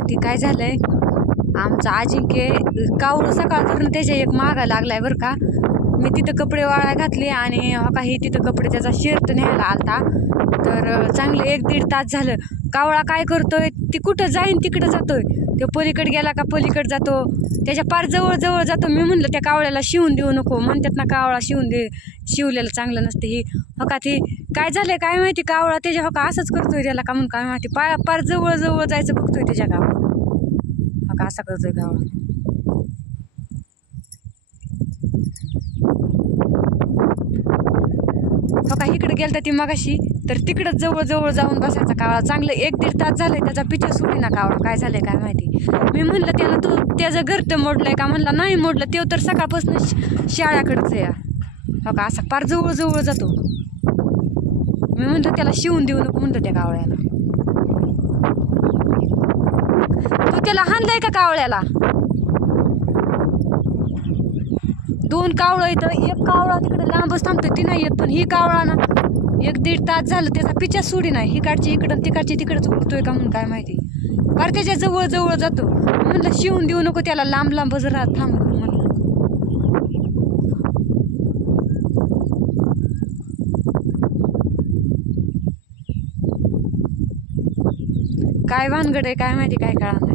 ती काय झालंय, आमचा अजिंक्य कावळं सकाळपासून त्याच्या एक मागा लागलाय बरं का. मी तिथं कपडे वाळाय घातले आणि हो काही तिथं कपडे त्याचा शर्ट न्यायला आलता. तर चांगलं 1-1.5 तास झालं. कावळा काय करतोय, ती कुठं जाईन तिकडं जातोय. तो पलीकडे गेला का पलीकडे जातो, त्याच्या पार जवळ जातो. मी म्हणलं त्या कावळ्याला शिवून देऊ नको, म्हणतात ना कावळा शिवलेलं चांगलं नसते. ही हो का ती काय झालंय काय माहिती, कावळा त्याच्या हो का असंच करतोय त्याला का म्हणून काय माहिती. पार जवळ जायचं बघतोय त्याच्या कावळा. हो का असा करतोय कावळा. हो का इकडे गेलता ती मगाशी, तर तिकडंच जवळ जाऊन बसायचा कावळा. चांगलं 1-1.5 तास झालंय त्याचा पिछा सुटी ना कावळा. काय झालंय काय माहिती. मी म्हणलं त्याला तू त्याचं घरट मोडलंय का, म्हणला नाही मोडलं, ते तर सकाळपासून शाळाकडेच आहे. हो का असा पार जवळ जातो. मी म्हणलं त्याला शिवून देऊ नको म्हणतो त्या कावळ्याला. तू त्याला हाणलंय का कावळ्याला. 2 कावळं इथं, एक कावळा तिकडे लांबच थांबतोय ती नाही येत, पण ही कावळा ना 1-1.5 तास झालं त्याचा पिछा सोडी नाही. हिकडची इकडं तिकडची तिकडच उडतोय का म्हणून काय माहिती. फार त्याच्या जवळ जातो. म्हणलं शिवून देऊ नको त्याला, लांबच राहत थांब म्हणलं. काय भानगड आहे काय माहिती, काय कळा नाही.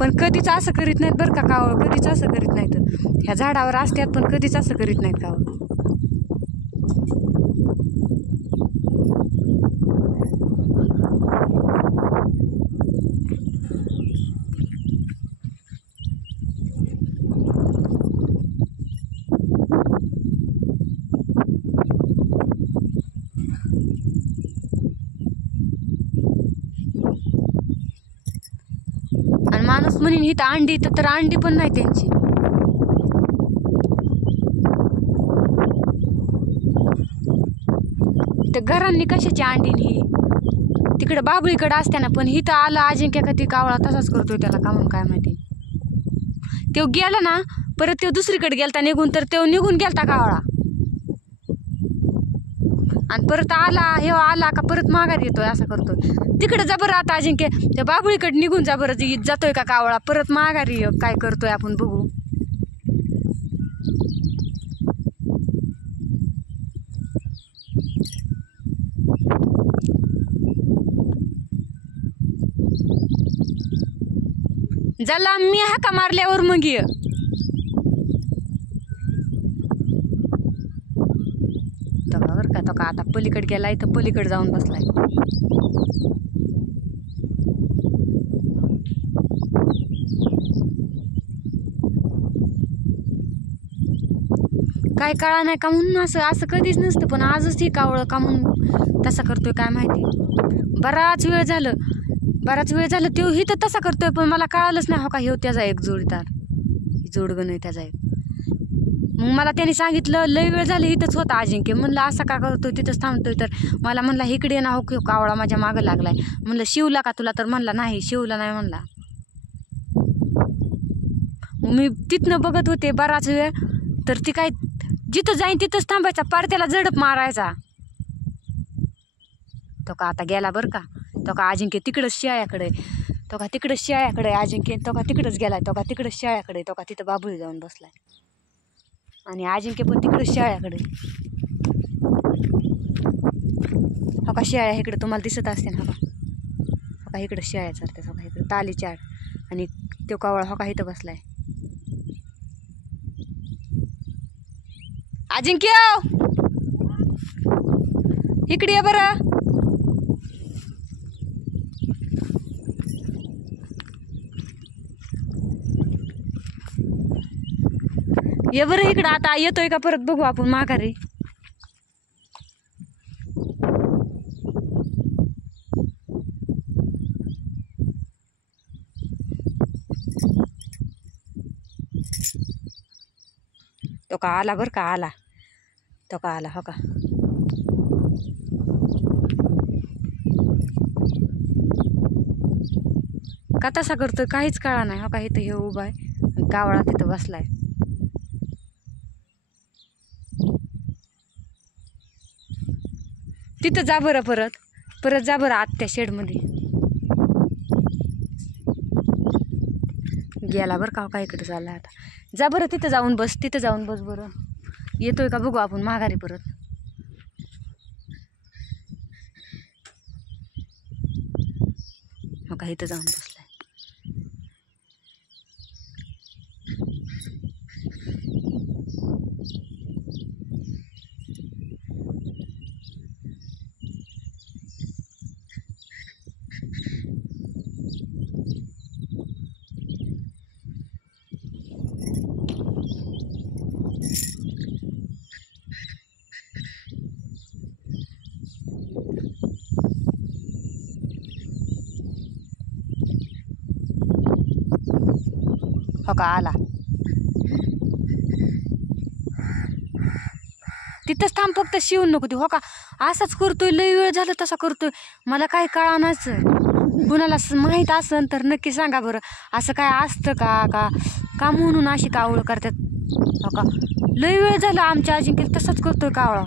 पण कधीच असं करीत नाहीत बरं का कावळं, कधीच असं करीत नाहीत. ह्या झाडावर असतात पण कधीच असं करीत नाहीत कावळं. आणि माणूस म्हणेन इथं अंडी, तर अंडी पण नाही त्यांची. त्या घरांनी कशाची अंडी ही तिकडे बाबळीकडे असते ना, पण इथं आला अजिंक्य का ती कावळा तसाच करतोय त्याला का म्हणून काय माहिती. तो गेला ना परत, तो दुसरीकडे गेलता निघून, तर तो निघून गेलता कावळा. आणि परत आला का परत माघार येतोय, असं करतोय. तिकडे जा बरं आता अजिंक्य, त्या बाबळीकडे निघून जा बरं, जातोय का कावळा परत माघारी काय करतोय आपण बघू. झाला मी हाका मारल्यावर मग ये. बरं का, तो का आता पलीकडे गेलाय, तर पलीकडे जाऊन बसलाय. काय कळा नाही का म्हणून असं कधीच नसतं, पण आजच ही कावळं का म्हणून तसा करतोय काय माहिती. बराच वेळ झालं तो ही तर तसा करतोय, पण मला कळालंच नाही. हो का ह्यो त्याचा एक जोडीदार, जोडगण आहे त्याचा एक. मग मला त्याने सांगितलं लय वेळ झाली इथंच होता अजिंक्य. म्हणलं असा का करतोय तिथंच थांबतोय, तर मला म्हणला इकडे ना हो कावळा माझ्या मागं लागलाय. म्हणलं शिवला का तुला, तर म्हणला नाही शिवला नाही म्हणला. मी तिथनं बघत होते बराच वेळ, तर ती काय जिथं जाईन तिथंच थांबायचा, पार त्याला झडप मारायचा. तो का आता गेला बरं का. तो का अजिंक्य तिकडंच शेळ्याकडे, तो का तिकडंच शेळ्याकडे अजिंक्य. तो का तिकडंच गेलाय, तो का तिकडंच शेळ्याकडे. तो का तिथं बाबुळी जाऊन बसलाय आणि अजिंक्य पण तिकडंच शेळ्याकडे. हो का शेळ्या इकडे तुम्हाला दिसत असते ना. हो का इकडं शेळ्या चरते. हो का इकडं तालीच्या आणि तो कावळा हो का इथं बसलाय. अजिंक्य इकडे ये बरं. ये बरं इकडं. आता येतोय का परत बघू आपण माघारी. तो का आला बरं का, आला. तो का आला. हो का का तसा करतोय काहीच कळा नाही. हो का इथं हे उभा आहे, कावळा तिथं बसलाय. तिथं जा बरं, परत जा बरं आत त्या शेडमध्ये. गेला बरं का, काय इकडे चाललाय आता. जा बरं तिथं जाऊन बस, बरं. येतोय का बघू आपण माघारी परत. मग इथं जाऊन बसलाय. हो का, आला. तिथंच थांब, फक्त शिवून नको ते. हो का, असाच करतोय, लई वेळ झालं तसा करतोय. मला काय कळानाच. कुणाला माहीत असन तर नक्की सांगा बरं. असं काय असतं का का म्हणून अशी कावळं करतात. हो का, लई वेळ झालं आमच्या अजिंक्य तसाच करतोय कावळा.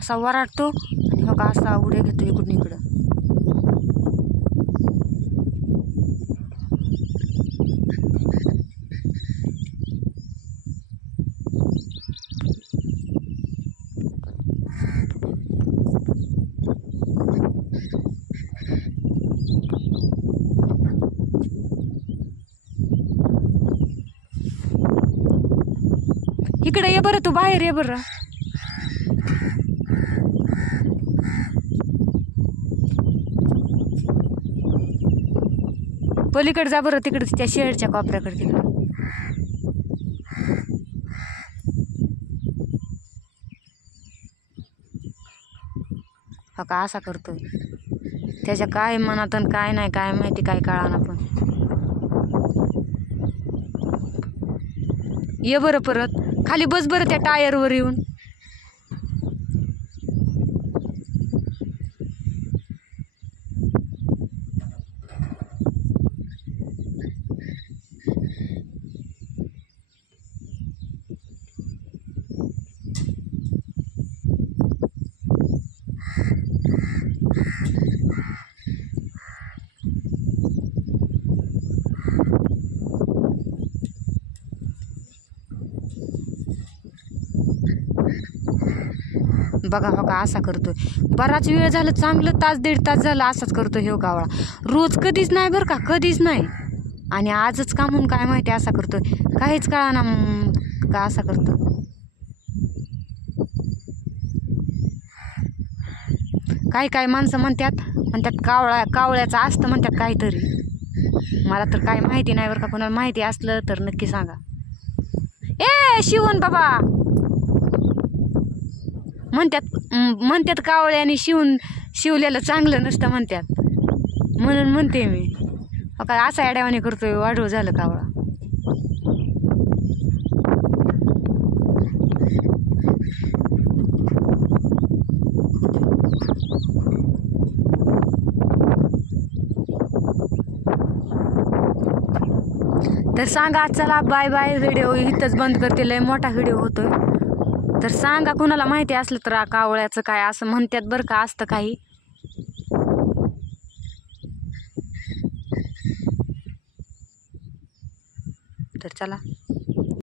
असा वराडतो आणि हो का असा उड्या घेतो इकडून इकडं. इकडे ये बरं, तू बाहेर ये बरं. पलीकडे जा बरं, तिकडे त्या शेडच्या कोपऱ्याकडे तिकडे. हो का, असा करतोय. त्याच्या काय मनात काय नाही, काय माहिती, काय कळाना. पण ये बरं परत खाली बस बरं त्या टायरवर येऊन. बघा हो का, असा करतोय. बराच वेळ झालं, चांगलं तास दीड तास झालं असाच करतोय हे कावळा. रोज कधीच नाही बरं का, कधीच नाही. आणि आजच का म्हणून काय माहिती असा करतोय, काहीच कळाना का असा करतो. काही माणसं म्हणतात कावळ्याचं असतं म्हणतात काहीतरी. मला तर काय माहिती नाही बरं का. कोणाला माहिती असलं तर नक्की सांगा. ए शिवून बाबा, म्हणतात कावळ्याने शिवलेलं चांगलं नसतं म्हणतात, म्हणून म्हणते मी. का असा अड्यावाने करतोय, वाढव झालं कावळा. तर सांगा, चला बाय बाय. व्हिडिओ इथंच बंद करते, लय मोठा व्हिडिओ होतोय. तर सांगा कुणाला माहिती असलं तर कावळ्याचं काय असं म्हणतात बरं का, असतं काही. तर चला.